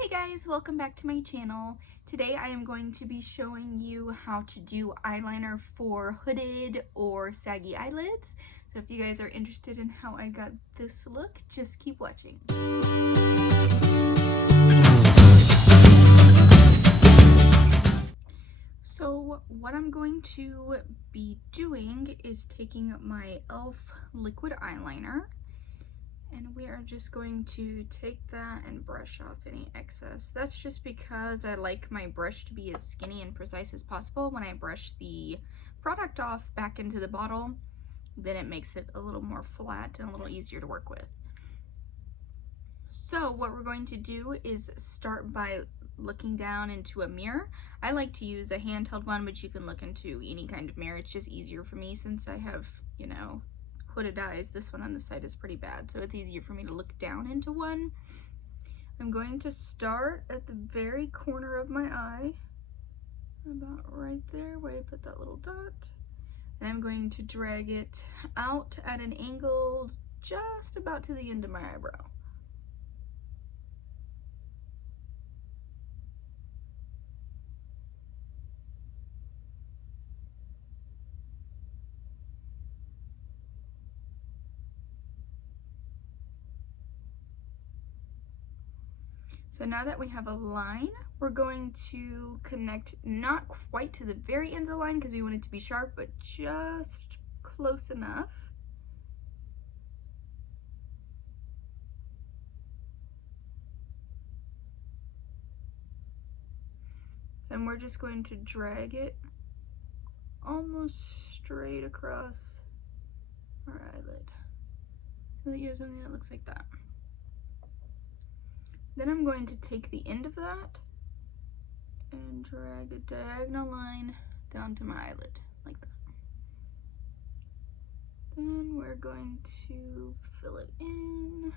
Hey guys, welcome back to my channel. Today I am going to be showing you how to do eyeliner for hooded or saggy eyelids. So if you guys are interested in how I got this look, just keep watching. So what I'm going to be doing is taking my e.l.f. liquid eyeliner, and we are just going to take that and brush off any excess. That's just because I like my brush to be as skinny and precise as possible. When I brush the product off back into the bottle, then it makes it a little more flat and a little easier to work with. So what we're going to do is start by looking down into a mirror. I like to use a handheld one, but you can look into any kind of mirror. It's just easier for me since I have, hooded eyes. This one on the side is pretty bad, so it's easier for me to look down into one. I'm going to start at the very corner of my eye, about right there where I put that little dot, and I'm going to drag it out at an angle just about to the end of my eyebrow. So now that we have a line, we're going to connect not quite to the very end of the line because we want it to be sharp, but just close enough. And we're just going to drag it almost straight across our eyelid so that you have something that looks like that. Then I'm going to take the end of that and drag a diagonal line down to my eyelid, like that. Then we're going to fill it in.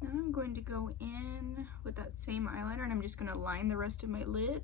Now I'm going to go in with that same eyeliner and I'm just going to line the rest of my lid.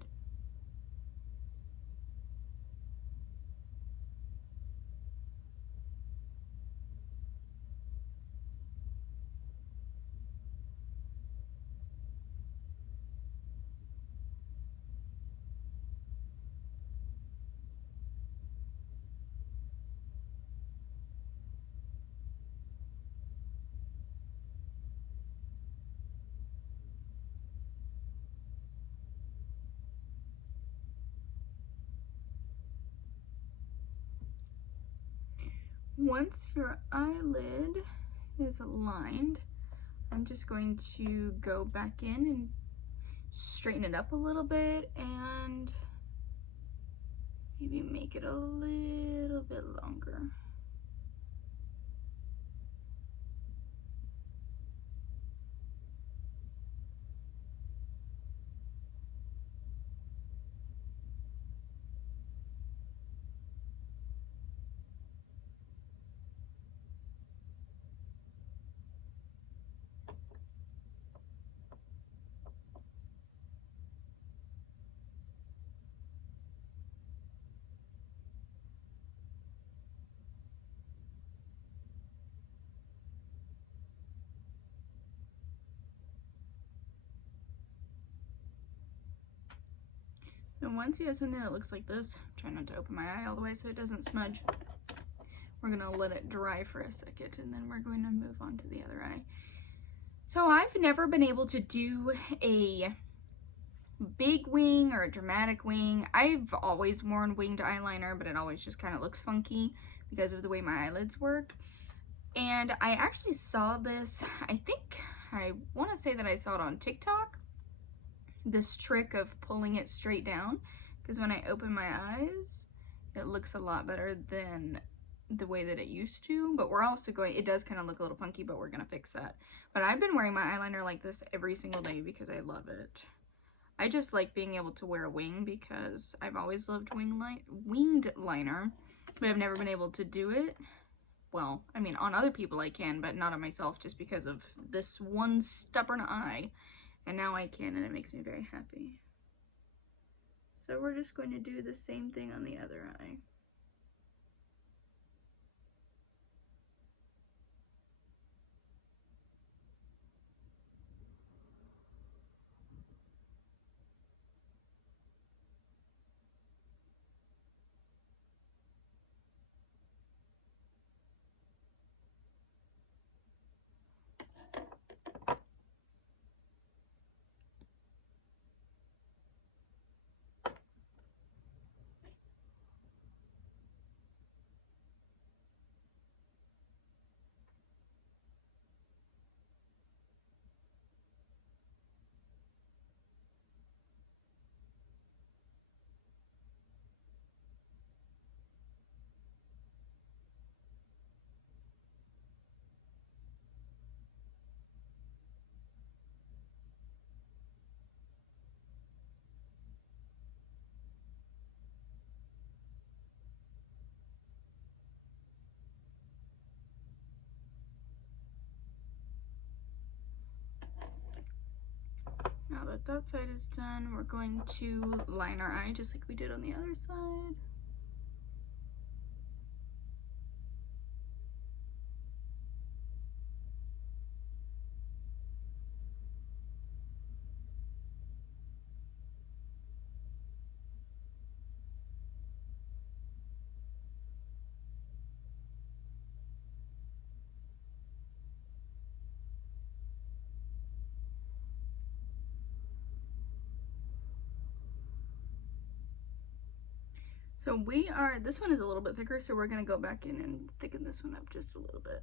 Once your eyelid is aligned, I'm just going to go back in and straighten it up a little bit and maybe make it a little bit longer. And once you have something that looks like this, try not to open my eye all the way so it doesn't smudge. We're gonna let it dry for a second and then we're going to move on to the other eye. So I've never been able to do a big wing or a dramatic wing. I've always worn winged eyeliner, but it always just kind of looks funky because of the way my eyelids work. And I actually saw this, I want to say that I saw it on TikTok, this trick of pulling it straight down, because when I open my eyes, it looks a lot better than the way that it used to. But we're also going, it does kind of look a little funky, but we're going to fix that. But I've been wearing my eyeliner like this every single day because I love it. I just like being able to wear a wing because I've always loved winged liner, but I've never been able to do it. Well, I mean, on other people I can, but not on myself just because of this one stubborn eye. And now I can, and it makes me very happy. So we're just going to do the same thing on the other eye. Now that that side is done, we're going to line our eye just like we did on the other side. So this one is a little bit thicker, so we're gonna go back in and thicken this one up just a little bit.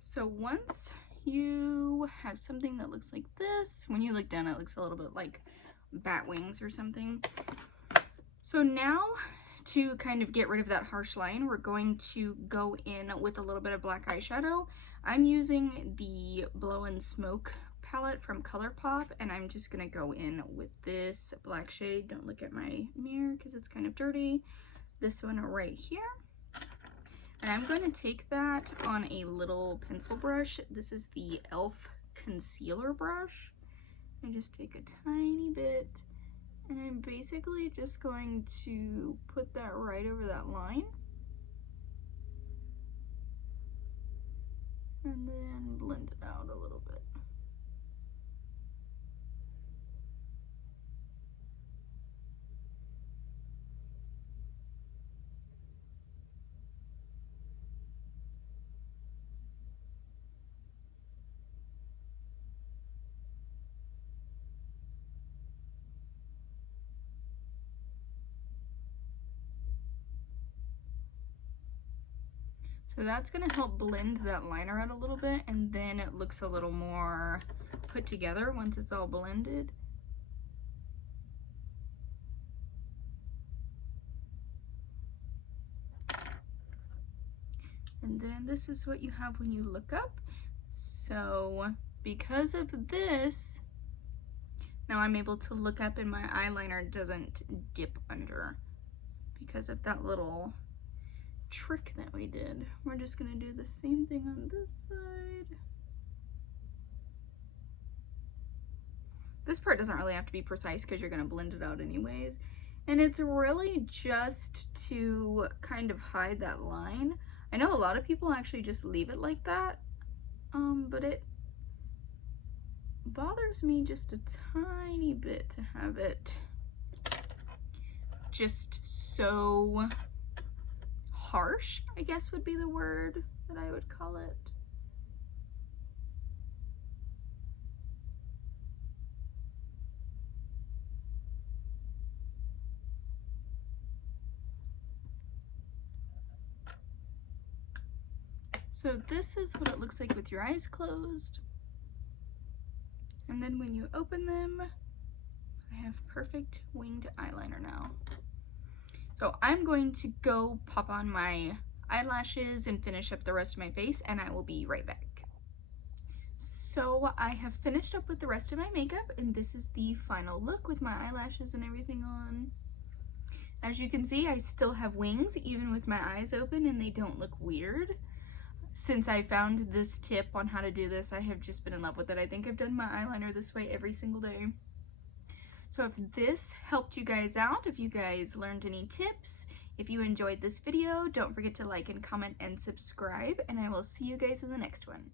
So once you have something that looks like this, when you look down it looks a little bit like bat wings or something. So now to kind of get rid of that harsh line, we're going to go in with a little bit of black eyeshadow. I'm using the Blow and Smoke palette from ColourPop, and I'm just gonna go in with this black shade. Don't look at my mirror because it's kind of dirty. This one right here. And I'm going to take that on a little pencil brush. This is the e.l.f. concealer brush. I just take a tiny bit, and I'm basically just going to put that right over that line. And then blend it out a little bit. So that's going to help blend that liner out a little bit, and then it looks a little more put together once it's all blended. And then this is what you have when you look up. So because of this, now I'm able to look up and my eyeliner doesn't dip under because of that little trick that we did. We're just gonna do the same thing on this side. This part doesn't really have to be precise because you're gonna blend it out anyways. And it's really just to kind of hide that line. I know a lot of people actually just leave it like that, but bothers me just a tiny bit to have it just so harsh, I guess would be the word that I would call it. So this is what it looks like with your eyes closed. And then when you open them, I have perfect winged eyeliner now. So I'm going to go pop on my eyelashes and finish up the rest of my face, and I will be right back. So I have finished up with the rest of my makeup, and this is the final look with my eyelashes and everything on. As you can see, I still have wings even with my eyes open, and they don't look weird. Since I found this tip on how to do this, I have just been in love with it. I think I've done my eyeliner this way every single day. So if this helped you guys out, if you guys learned any tips, if you enjoyed this video, don't forget to like and comment and subscribe, and I will see you guys in the next one.